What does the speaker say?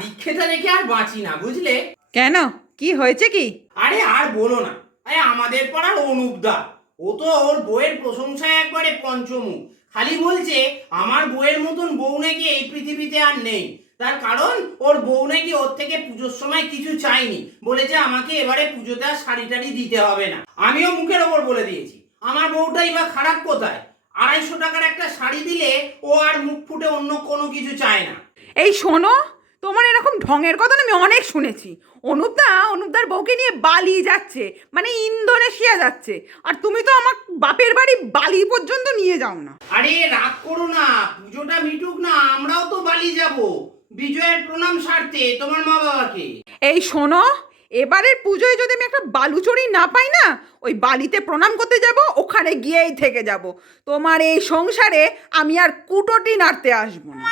দীক্ষেতা রেখে আর বাঁচি না, বুঝলে? কেন, কি হয়েছে কি? আরে আর বলো না। আরে আমাদের পাড়ার অনুপদা, ও তো ওর বউয়ের প্রশংসায় একবারে পঞ্চমুখ। খালি বলছে আমার বউয়ের মতন বউ নাকি এই পৃথিবীতে আর নেই। তার কারণ ওর বউ নাকি ওর থেকে পুজোর সময় কিছু চাইনি, বলেছে আমাকে এবারে পুজোতে আর শাড়ি টাড়ি দিতে হবে না। আমিও মুখের ওপর বলে দিয়েছি, আমার বউটাই বা খারাপ কোথায়? 250 টাকার একটা শাড়ি দিলে ও আর মুখ ফুটে অন্য কোনো কিছু চায় না। এই শোনো, তোমার এরকম ঢঙের কথা না আমি অনেক শুনেছি। অনুপদার বউকে নিয়ে বালি যাচ্ছে, মানে ইন্দোনেশিয়া যাচ্ছে, আর তুমি তো আমার বাপের বাড়ি বালি পর্যন্ত নিয়ে যাও না। আরে রাগ করো না, পুজোটা মিটুক না, আমরাও তো বালি যাব বিজয়ের প্রণাম সারতে তোমার মা বাবাকে। এই শোনো, এবারের পুজোয় যদি আমি একটা বালুচড়ি না পাই না, ওই বালিতে প্রণাম করতে যাব, ওখানে গিয়েই থেকে যাব। তোমার এই সংসারে আমি আর কুটোটি নাড়তে আসবো না।